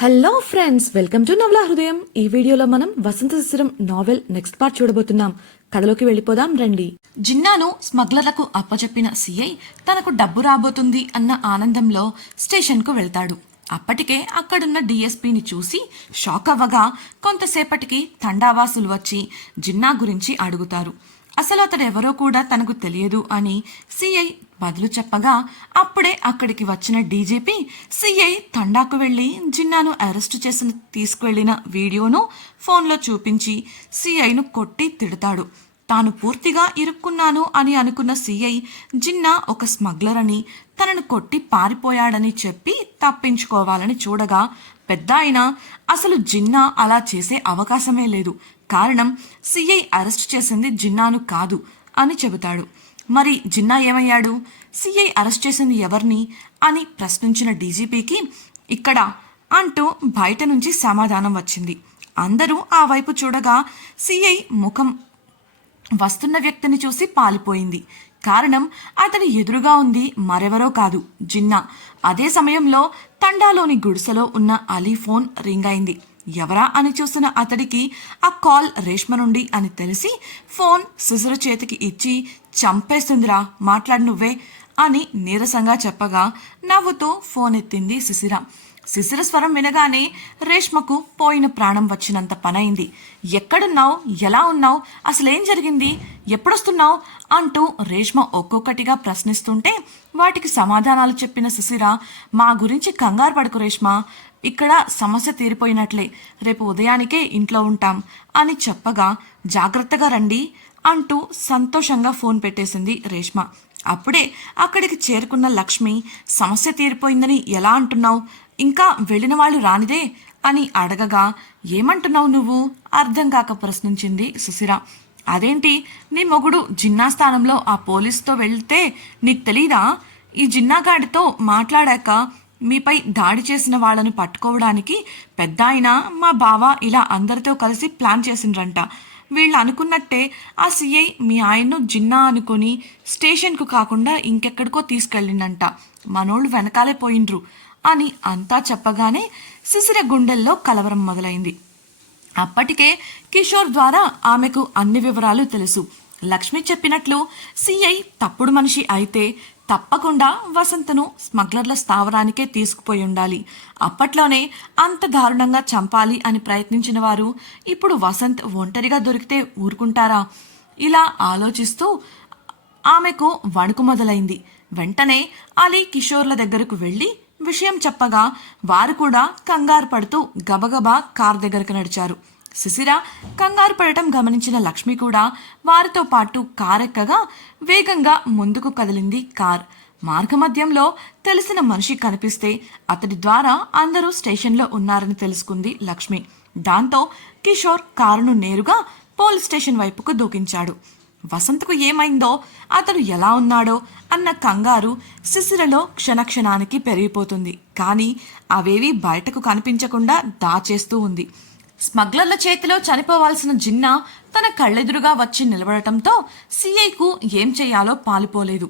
Hello friends welcome to నవల హృదయం ఈ వీడియోలో మనం Vasantha Sisiram novel next part చూడబోతున్నాం. కథలోకి వెళ్ళిపోదాం రండి. జిన్నాను స్మగ్లర్లకు అప్పచెప్పిన సీఐ తనకు డబ్బు రాబోతుంది అన్న ఆనందంలో స్టేషన్కు వెళ్తాడు. అప్పటికే అక్కడున్న డిఎస్పీని చూసి షాక్ అవ్వగా కొంతసేపటికి తండావాసులు వచ్చి జిన్నా గురించి అడుగుతారు. అసలు అతడు ఎవరో కూడా తనకు తెలియదు అని సిఐ బదులు చెప్పగా అప్పుడే అక్కడికి వచ్చిన డీజీపీ సిఐ తండాకు వెళ్ళి జిన్నాను అరెస్టు చేసిన తీసుకువెళ్ళిన వీడియోను ఫోన్లో చూపించి సిఐను కొట్టి తిడతాడు. తాను పూర్తిగా ఇరుక్కున్నాను అని అనుకున్న సీఐ జిన్నా ఒక స్మగ్లర్ అని తనను కొట్టి పారిపోయాడని చెప్పి తప్పించుకోవాలని చూడగా పెద్ద అయినా అసలు జిన్నా అలా చేసే అవకాశమే లేదు. కారణం సిఐ అరెస్ట్ చేసింది జిన్నాను కాదు అని చెబుతాడు. మరి జిన్నా ఏమయ్యాడు? సీఐ అరెస్ట్ చేసింది ఎవరిని అని ప్రశ్నించిన డీజీపీకి ఇక్కడ అంటూ బయట నుంచి సమాధానం వచ్చింది. అందరూ ఆ వైపు చూడగా సిఐ ముఖం వస్తున్న వ్యక్తిని చూసి పాలిపోయింది. కారణం అతని ఎదురుగా ఉంది మరెవరో కాదు జిన్నా. అదే సమయంలో తండాలోని గుడిసెలో ఉన్న అలీ ఫోన్ రింగ్ అయింది. ఎవరా అని చూసిన అతడికి ఆ కాల్ రేష్మ నుండి అని తెలిసి ఫోన్ సిసురు చేతికి ఇచ్చి చంపేస్తుందిరా మాట్లాడు నువ్వే అని నీరసంగా చెప్పగా నవ్వుతూ ఫోన్ ఎత్తింది శిశిర శిశిర స్వరం వినగానే రేష్మకు పోయిన ప్రాణం వచ్చినంత పనైంది. ఎక్కడున్నావు? ఎలా ఉన్నావు? అసలేం జరిగింది? ఎప్పుడొస్తున్నావు? అంటూ రేష్మ ఒక్కొక్కటిగా ప్రశ్నిస్తుంటే వాటికి సమాధానాలు చెప్పిన శిశిర మా గురించి కంగారు పడకు రేష్మ. ఇక్కడ సమస్య తీరిపోయినట్లే. రేపు ఉదయానికే ఇంట్లో ఉంటాం అని చెప్పగా జాగ్రత్తగా రండి అంటూ సంతోషంగా ఫోన్ పెట్టేసింది రేష్మ. అప్పుడే అక్కడికి చేరుకున్న లక్ష్మి సమస్య తీరిపోయిందని ఎలా అంటున్నావు? ఇంకా వెళ్ళిన వాళ్ళు రానిదే అని అడగగా ఏమంటున్నావు నువ్వు? అర్థం కాక ప్రశ్నించింది సుశిర అదేంటి? నీ మొగుడు జిన్నా స్థానంలో ఆ పోలీస్తో వెళ్తే నీకు తెలీదా? ఈ జిన్నాగాడితో మాట్లాడాక మీపై దాడి చేసిన వాళ్ళను పట్టుకోవడానికి పెద్ద ఆయన మా బావ ఇలా అందరితో కలిసి ప్లాన్ చేసిండ్రంట. వీళ్ళు అనుకున్నట్టే ఆ సీఐ మీ ఆయన్ను జిన్నా అనుకొని స్టేషన్కు కాకుండా ఇంకెక్కడికో తీసుకెళ్ళిండంట. మనోళ్ళు వెనకాలే పోయిండ్రు అని అంతా చెప్పగానే శిశిర గుండెల్లో కలవరం మొదలైంది. అప్పటికే కిషోర్ ద్వారా ఆమెకు అన్ని వివరాలు తెలుసు. లక్ష్మి చెప్పినట్లు సిఐ తప్పుడు మనిషి అయితే తప్పకుండా వసంతను స్మగ్లర్ల స్థావరానికే తీసుకుపోయి ఉండాలి. అప్పట్లోనే అంత దారుణంగా చంపాలి అని ప్రయత్నించిన వారు ఇప్పుడు వసంత్ ఒంటరిగా దొరికితే ఊరుకుంటారా? ఇలా ఆలోచిస్తూ ఆమెకు వణుకు మొదలైంది. వెంటనే అలీ కిషోర్ల దగ్గరకు వెళ్ళి విషయం చెప్పగా వారు కూడా కంగారు పడుతూ గబగబా కార్ దగ్గరకు నడిచారు. శిశిర కంగారు పడటం గమనించిన లక్ష్మి కూడా వారితో పాటు కారెక్కగా వేగంగా ముందుకు కదిలింది కార్. మార్గమధ్యంలో తెలిసిన మనిషి కనిపిస్తే అతడి ద్వారా అందరూ స్టేషన్లో ఉన్నారని తెలుసుకుంది లక్ష్మి. దాంతో కిషోర్ కారును నేరుగా పోలీస్ స్టేషన్ వైపుకు దూకించాడు. వసంత్కు ఏమైందో అతడు ఎలా ఉన్నాడో అన్న కంగారు శిశిరలో క్షణక్షణానికి పెరిగిపోతుంది. కానీ అవేవి బయటకు కనిపించకుండా దాచేస్తూ ఉంది. స్మగ్లర్ల చేతిలో చనిపోవాల్సిన జిన్నా తన కళ్ళెదురుగా వచ్చి నిలబడటంతో సిఐకు ఏం చేయాలో పాలుపోలేదు.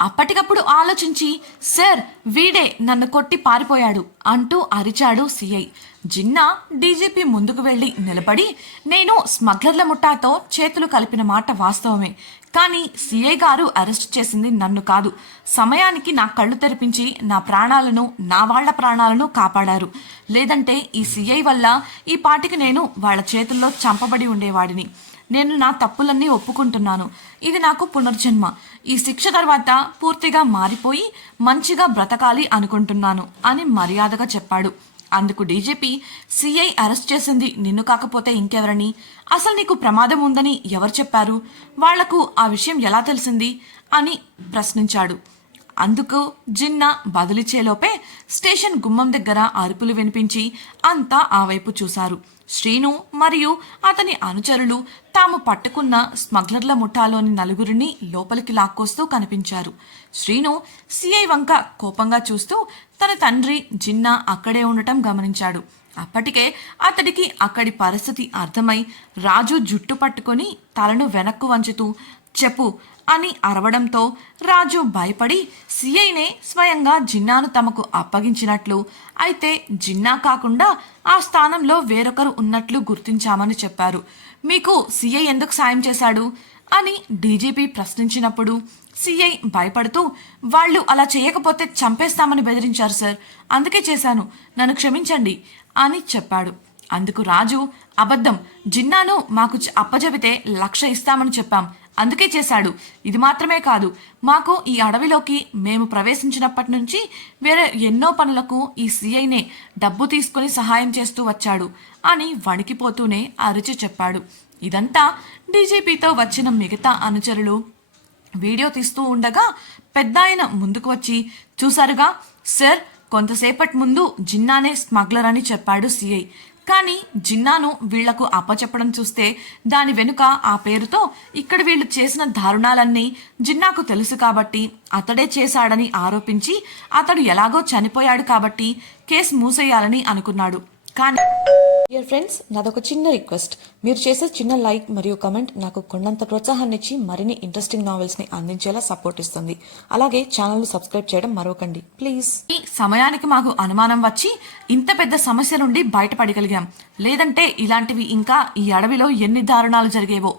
అప్పటికప్పుడు ఆలోచించి సార్ వీడే నన్ను కొట్టి పారిపోయాడు అంటూ అరిచాడు సిఐ. జిన్నా డీజీపీ ముందుకు వెళ్ళి నిలబడి నేను స్మగ్లర్ల ముఠాతో చేతులు కలిపిన మాట వాస్తవమే. కానీ సిఐ గారు అరెస్ట్ చేసింది నన్ను కాదు. సమయానికి నా కళ్ళు తెరిపించి నా ప్రాణాలను నా వాళ్ళ ప్రాణాలను కాపాడారు. లేదంటే ఈ సిఐ వల్ల ఈ పాటికి నేను వాళ్ళ చేతుల్లో చంపబడి ఉండేవాడిని. నేను నా తప్పులన్నీ ఒప్పుకుంటున్నాను. ఇది నాకు పునర్జన్మ. ఈ శిక్ష తర్వాత పూర్తిగా మారిపోయి మంచిగా బ్రతకాలి అనుకుంటున్నాను అని మర్యాదగా చెప్పాడు. అందుకు డీజీపీ సిఐ అరెస్ట్ చేసింది నిన్ను కాకపోతే ఇంకెవరని? అసలు నీకు ప్రమాదం ఉందని ఎవరు చెప్పారు? వాళ్ళకు ఆ విషయం ఎలా తెలిసింది? అని ప్రశ్నించాడు. అందుకు జిన్నా బదిలిచ్చేలోపే స్టేషన్ గుమ్మం దగ్గర అరుపులు వినిపించి అంతా ఆ వైపు చూశారు. శ్రీను మరియు అతని అనుచరులు తాము పట్టుకున్న స్మగ్లర్ల ముఠాలోని నలుగురిని లోపలికి లాక్కొస్తూ కనిపించారు. శ్రీను సిఐ వంక కోపంగా చూస్తూ తన తండ్రి జిన్నా అక్కడే ఉండటం గమనించాడు. అప్పటికే అతడికి అక్కడి పరిస్థితి అర్థమై రాజు జుట్టు పట్టుకొని తలను వెనక్కు వంచుతూ చెప్పు అని అరవడంతో రాజు భయపడి సిఐనే స్వయంగా జిన్నాను తమకు అప్పగించినట్లు అయితే జిన్నా కాకుండా ఆ స్థానంలో వేరొకరు ఉన్నట్లు గుర్తించామని చెప్పారు. మీకు సిఐ ఎందుకు సాయం చేశాడు? అని డీజీపీ ప్రశ్నించినప్పుడు సిఐ భయపడుతూ వాళ్ళు అలా చేయకపోతే చంపేస్తామని బెదిరించారు సార్. అందుకే చేశాను. నన్ను క్షమించండి అని చెప్పాడు. అందుకు రాజు అబద్ధం. జిన్నాను మాకు అప్పజెబితే లక్ష ఇస్తామని చెప్పాం. అందుకే చేశాడు. ఇది మాత్రమే కాదు. మాకు ఈ అడవిలోకి మేము ప్రవేశించినప్పటి నుంచి వేరే ఎన్నో పనులకు ఈ సిఐనే డబ్బు తీసుకొని సహాయం చేస్తూ వచ్చాడు అని వణికిపోతూనే అరిచి చెప్పాడు. ఇదంతా డీజీపీతో వచ్చిన మిగతా అనుచరులు వీడియో తీస్తూ ఉండగా పెద్ద ఆయన ముందుకు వచ్చి చూసారుగా సార్ కొంతసేపటి ముందు జిన్నానే స్మగ్లర్ అని చెప్పాడు సిఐ. కానీ జిన్నాను వీళ్ళకు అప్పచెప్పడం చూస్తే దాని వెనుక ఆ పేరుతో ఇక్కడ వీళ్ళు చేసిన దారుణాలన్నీ జిన్నాకు తెలుసు కాబట్టి అతడే చేశాడని ఆరోపించి అతడు ఎలాగో చనిపోయాడు కాబట్టి కేసు మూసేయాలని అనుకున్నాడు. కానీ డియర్ ఫ్రెండ్స్ నాదొక చిన్న రిక్వెస్ట్. మీరు చేసే చిన్న లైక్ మరియు కమెంట్ నాకు కొండంత ప్రోత్సాహాన్ని ఇచ్చి మరిన్ని ఇంట్రెస్టింగ్ నావెల్స్ని అందించేలా సపోర్ట్ ఇస్తుంది. అలాగే ఛానల్ సబ్స్క్రైబ్ చేయడం మరొకండి ప్లీజ్. ఈ సమయానికి మాకు అనుమానం వచ్చి ఇంత పెద్ద సమస్య నుండి బయటపడగలిగాం. లేదంటే ఇలాంటివి ఇంకా ఈ అడవిలో ఎన్ని దారుణాలు జరిగేవో.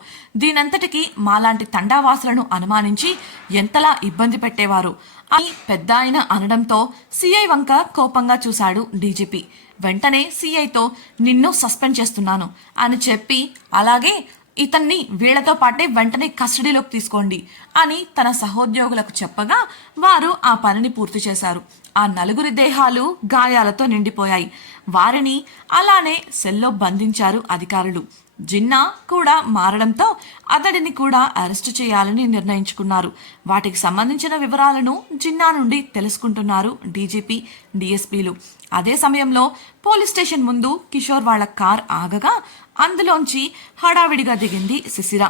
దీనంతటికి మాలాంటి తండావాసులను అనుమానించి ఎంతలా ఇబ్బంది పెట్టేవారు. అని పెద్ద ఆయన అనడంతో సిఐ వంక కోపంగా చూశాడు డీజీపీ. వెంటనే సిఐతో నిన్ను సస్పెండ్ చేస్తున్నాను అని చెప్పి అలాగే ఇతన్ని వీళ్ళతో పాటే వెంటనే కస్టడీలోకి తీసుకోండి అని తన సహోద్యోగులకు చెప్పగా వారు ఆ పనిని పూర్తి చేశారు. ఆ నలుగురి దేహాలు గాయాలతో నిండిపోయాయి. వారిని అలానే సెల్లో బంధించారు అధికారులు. జిన్నా కూడా మారడంతో అతడిని కూడా అరెస్ట్ చేయాలని నిర్ణయించుకున్నారు. వాటికి సంబంధించిన వివరాలను జిన్నా నుండి తెలుసుకుంటున్నారు డీజీపీ డిఎస్పీలు. అదే సమయంలో పోలీస్ స్టేషన్ ముందు కిషోర్ వాళ్ళ కార్ ఆగగా అందులోంచి హడావిడిగా దిగింది శిశిర.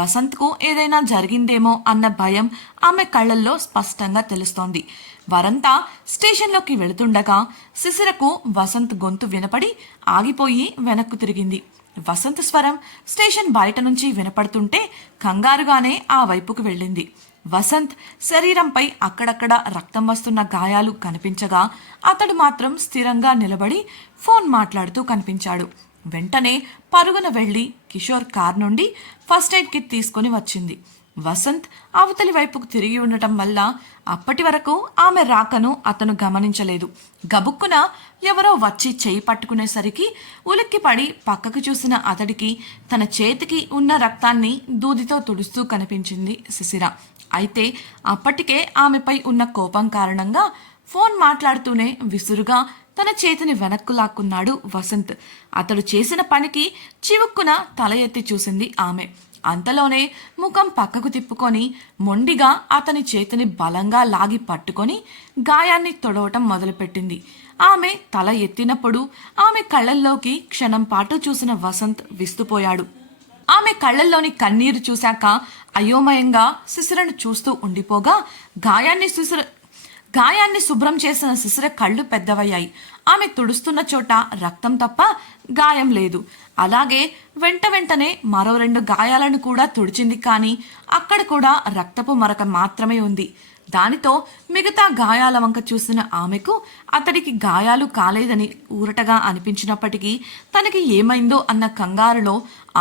వసంత్కు ఏదైనా జరిగిందేమో అన్న భయం ఆమె కళ్ళల్లో స్పష్టంగా తెలుస్తోంది. వారంతా స్టేషన్లోకి వెళుతుండగా శిశిరకు వసంత్ గొంతు వినపడి ఆగిపోయి వెనక్కు తిరిగింది. వసంత స్వరం స్టేషన్ బయట నుంచి వినపడుతుంటే కంగారుగానే ఆ వైపుకు వెళ్ళింది. వసంత్ శరీరంపై అక్కడక్కడ రక్తం వస్తున్న గాయాలు కనిపించగా అతడు మాత్రం స్థిరంగా నిలబడి ఫోన్ మాట్లాడుతూ కనిపించాడు. వెంటనే పరుగున వెళ్ళి కిషోర్ కార్ నుండి ఫస్ట్ ఎయిడ్ కిట్ తీసుకుని వచ్చింది. వసంత్ అవతలి వైపుకు తిరిగి ఉండటం వల్ల అప్పటి వరకు ఆమె రాకను అతను గమనించలేదు. గబుక్కున ఎవరో వచ్చి చేయి పట్టుకునేసరికి ఉలిక్కిపడి పక్కకు చూసిన అతడికి తన చేతికి ఉన్న రక్తాన్ని దూదితో తుడుస్తూ కనిపించింది శిశిర. అయితే అప్పటికే ఆమెపై ఉన్న కోపం కారణంగా ఫోన్ మాట్లాడుతూనే విసురుగా తన చేతిని వెనక్కు లాక్కున్నాడు వసంత్. అతడు చేసిన పనికి చివుక్కున తల ఎత్తి చూసింది ఆమె. అంతలోనే ముఖం పక్కకు తిప్పుకొని మొండిగా అతని చేతిని బలంగా లాగి పట్టుకొని గాయాన్ని తొడవటం మొదలుపెట్టింది. ఆమె తల ఎత్తినప్పుడు ఆమె కళ్ళల్లోకి క్షణం పాటు చూసిన వసంత్ విస్తుపోయాడు. ఆమె కళ్ళల్లోని కన్నీరు చూశాక అయోమయంగా శిశిరను చూస్తూ ఉండిపోగా గాయాన్ని శిశిర గాయాన్ని శుభ్రం చేసిన శిశిర కళ్ళు పెద్దవయ్యాయి. ఆమె తుడుస్తున్న చోట రక్తం తప్ప గాయం లేదు. అలాగే వెంట వెంటనే మరో రెండు గాయాలను కూడా తుడిచింది కానీ అక్కడ కూడా రక్తపు మరక మాత్రమే ఉంది. దానితో మిగతా గాయాల వంక చూసిన ఆమెకు అతడికి గాయాలు కాలేదని ఊరటగా అనిపించినప్పటికీ తనకి ఏమైందో అన్న కంగారులో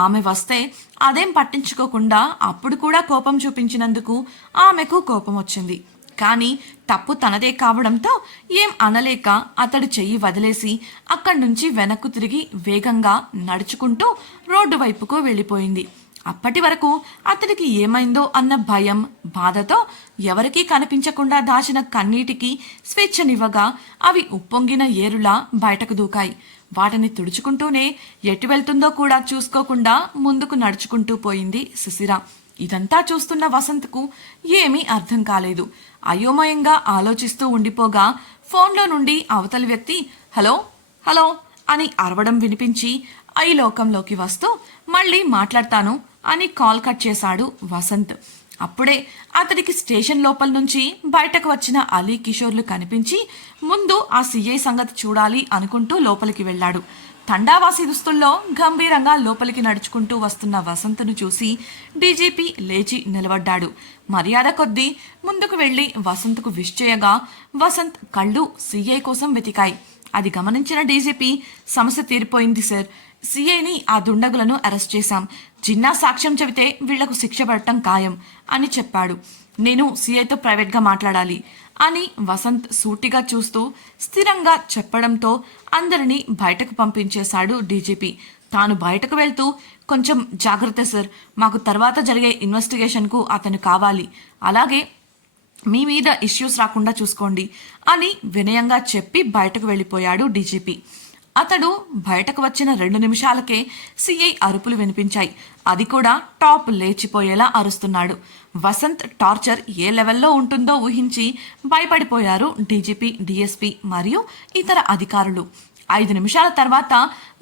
ఆమె వస్తే అదేం పట్టించుకోకుండా అప్పుడు కూడా కోపం చూపించినందుకు ఆమెకు కోపం వచ్చింది. కానీ తప్పు తనదే కావడంతో ఏం అనలేక అతడు చెయ్యి వదిలేసి అక్కడి నుంచి వెనక్కు తిరిగి వేగంగా నడుచుకుంటూ రోడ్డు వైపుకు వెళ్ళిపోయింది. అప్పటి వరకు అతడికి ఏమైందో అన్న భయం బాధతో ఎవరికీ కనిపించకుండా దాచిన కన్నీటికి స్వేచ్ఛనివ్వగా అవి ఉప్పొంగిన ఏరులా బయటకు దూకాయి. వాటిని తుడుచుకుంటూనే ఎటు వెళ్తుందో కూడా చూసుకోకుండా ముందుకు నడుచుకుంటూ పోయింది సుశిర ఇదంతా చూస్తున్న వసంత్కు ఏమీ అర్థం కాలేదు. అయోమయంగా ఆలోచిస్తూ ఉండిపోగా ఫోన్లో నుండి అవతలి వ్యక్తి హలో హలో అని అరవడం వినిపించి ఐ లోకంలోకి వస్తూ మళ్ళీ మాట్లాడతాను అని కాల్ కట్ చేశాడు వసంత్. అప్పుడే అతడికి స్టేషన్ లోపల నుంచి బయటకు వచ్చిన అలీ కిషోర్లు కనిపించి ముందు ఆ సీఐ సంగతి చూడాలి అనుకుంటూ లోపలికి వెళ్ళాడు. తండావాసి దుస్తుల్లో గంభీరంగా లోపలికి నడుచుకుంటూ వస్తున్న వసంతను చూసి డీజీపీ లేచి నిలబడ్డాడు. మర్యాద కొద్దీ ముందుకు వెళ్ళి వసంత్కు విష్ చేయగా వసంత్ కళ్ళు సీఐ కోసం వెతికాయి. అది గమనించిన డీజీపీ సమస్య తీరిపోయింది సార్. సీఐని ఆ దుండగులను అరెస్ట్ చేశాం. చిన్నా సాక్ష్యం చెబితే వీళ్ళకు శిక్ష పడటం ఖాయం అని చెప్పాడు. నేను సీఐతో ప్రైవేట్గా మాట్లాడాలి. అని వసంత్ సూటిగా చూస్తూ స్థిరంగా చెప్పడంతో అందరినీ బయటకు పంపించేశాడు డీజీపీ. తాను బయటకు వెళ్తూ కొంచెం జాగ్రత్త సార్ మాకు తర్వాత జరిగే ఇన్వెస్టిగేషన్కు అతను కావాలి. అలాగే మీ మీద ఇష్యూస్ రాకుండా చూసుకోండి అని వినయంగా చెప్పి బయటకు వెళ్ళిపోయాడు డీజీపీ. అతడు బయటకు వచ్చిన రెండు నిమిషాలకే సిఐ అరుపులు వినిపించాయి. అది కూడా టాప్ లేచిపోయేలా అరుస్తున్నాడు. వసంత్ టార్చర్ ఏ లెవెల్లో ఉంటుందో ఊహించి భయపడిపోయారు డీజీపీ డిఎస్పీ మరియు ఇతర అధికారులు. ఐదు నిమిషాల తర్వాత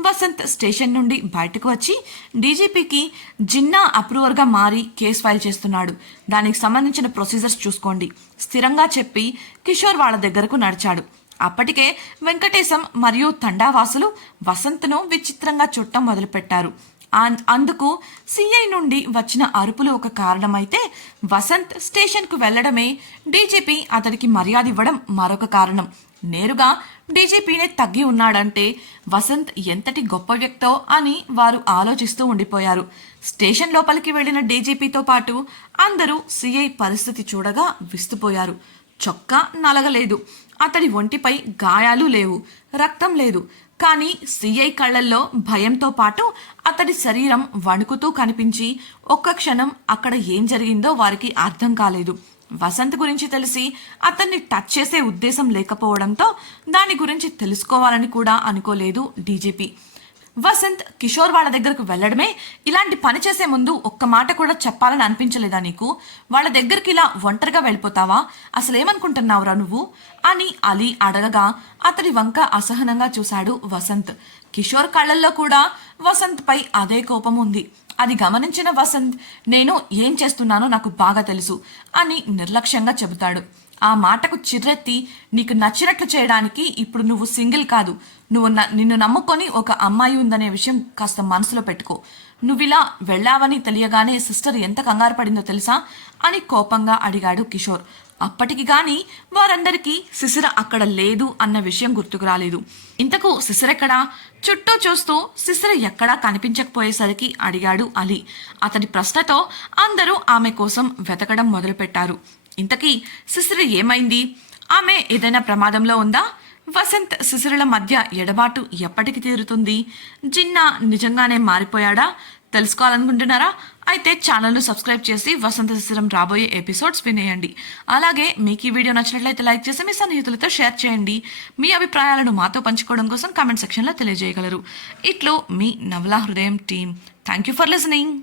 వసంత్ స్టేషన్ నుండి బయటకు వచ్చి డీజీపీకి జిన్నా అప్రూవర్గా మారి కేసు ఫైల్ చేస్తున్నాడు. దానికి సంబంధించిన ప్రొసీజర్స్ చూసుకోండి. స్థిరంగా చెప్పి కిషోర్ వాళ్ళ దగ్గరకు నడిచాడు. అప్పటికే వెంకటేశం మరియు తండావాసులు వసంత్ను విచిత్రంగా చుట్టం మొదలుపెట్టారు. అందుకు సిఐ నుండి వచ్చిన అరుపులు ఒక కారణమైతే వసంత్ స్టేషన్కు వెళ్ళడమే డీజీపీ అతడికి మర్యాద ఇవ్వడం మరొక కారణం. నేరుగా డీజీపీనే తగ్గి ఉన్నాడంటే వసంత్ ఎంతటి గొప్ప వ్యక్తో అని వారు ఆలోచిస్తూ ఉండిపోయారు. స్టేషన్ లోపలికి వెళ్ళిన డీజీపీతో పాటు అందరూ సిఐ పరిస్థితి చూడగా విస్తుపోయారు. చొక్కా నలగలేదు. అతడి ఒంటిపై గాయాలు లేవు రక్తం లేదు. కానీ సిఐ కళ్ళల్లో భయంతో పాటు అతడి శరీరం వణుకుతూ కనిపించి ఒక్క క్షణం అక్కడ ఏం జరిగిందో వారికి అర్థం కాలేదు. వసంత్ గురించి తెలిసి అతన్ని టచ్ చేసే ఉద్దేశం లేకపోవడంతో దాని గురించి తెలుసుకోవాలని కూడా అనుకోలేదు డీజీపీ. వసంత్ కిషోర్ వాళ్ళ దగ్గరకు వెళ్ళడమే. ఇలాంటి పని చేసే ముందు ఒక్క మాట కూడా చెప్పాలని అనిపించలేదా నీకు? వాళ్ళ దగ్గరికి ఇలా ఒంటరిగా వెళ్ళిపోతావా? అసలేమనుకుంటున్నావురా నువ్వు? అని అలీ అడగగా అతడి వంక అసహనంగా చూశాడు వసంత్. కిషోర్ కళ్ళల్లో కూడా వసంత్ పై అదే కోపం ఉంది. అది గమనించిన వసంత్ నేను ఏం చేస్తున్నానో నాకు బాగా తెలుసు అని నిర్లక్ష్యంగా చెబుతాడు. ఆ మాటకు చిర్రెత్తి నీకు నచ్చినట్లు చేయడానికి ఇప్పుడు నువ్వు సింగిల్ కాదు. నువ్వు నిన్ను నమ్ముకొని ఒక అమ్మాయి ఉందనే విషయం కాస్త మనసులో పెట్టుకో. నువ్విలా వెళ్ళావని తెలియగానే సిస్టర్ ఎంత కంగారు పడిందో తెలుసా? అని కోపంగా అడిగాడు కిషోర్. అప్పటికి గాని వారందరికీ సిసిర అక్కడ లేదు అన్న విషయం గుర్తుకు రాలేదు. ఇంతకు సిసిరెక్కడా చుట్టూ చూస్తూ సిసిర ఎక్కడా కనిపించకపోయేసరికి అడిగాడు అలీ. అతడి ప్రశ్నతో అందరూ ఆమె కోసం వెతకడం మొదలుపెట్టారు. ఇంతకీ సిసిర ఏమైంది? ఆమె ఏదైనా ప్రమాదంలో ఉందా? వసంత్ శిశిరల మధ్య ఎడబాటు ఎప్పటికి తీరుతుంది? జిన్నా నిజంగానే మారిపోయాడా? తెలుసుకోవాలనుకుంటున్నారా? అయితే ఛానల్ను సబ్స్క్రైబ్ చేసి వసంత శిశిరం రాబోయే ఎపిసోడ్స్ వినేయండి. అలాగే మీకు ఈ వీడియో నచ్చినట్లయితే లైక్ చేసి మీ సన్నిహితులతో షేర్ చేయండి. మీ అభిప్రాయాలను మాతో పంచుకోవడం కోసం కామెంట్ సెక్షన్లో తెలియజేయగలరు. ఇట్లు మీ Navala Hrudayam team. Thank you for listening.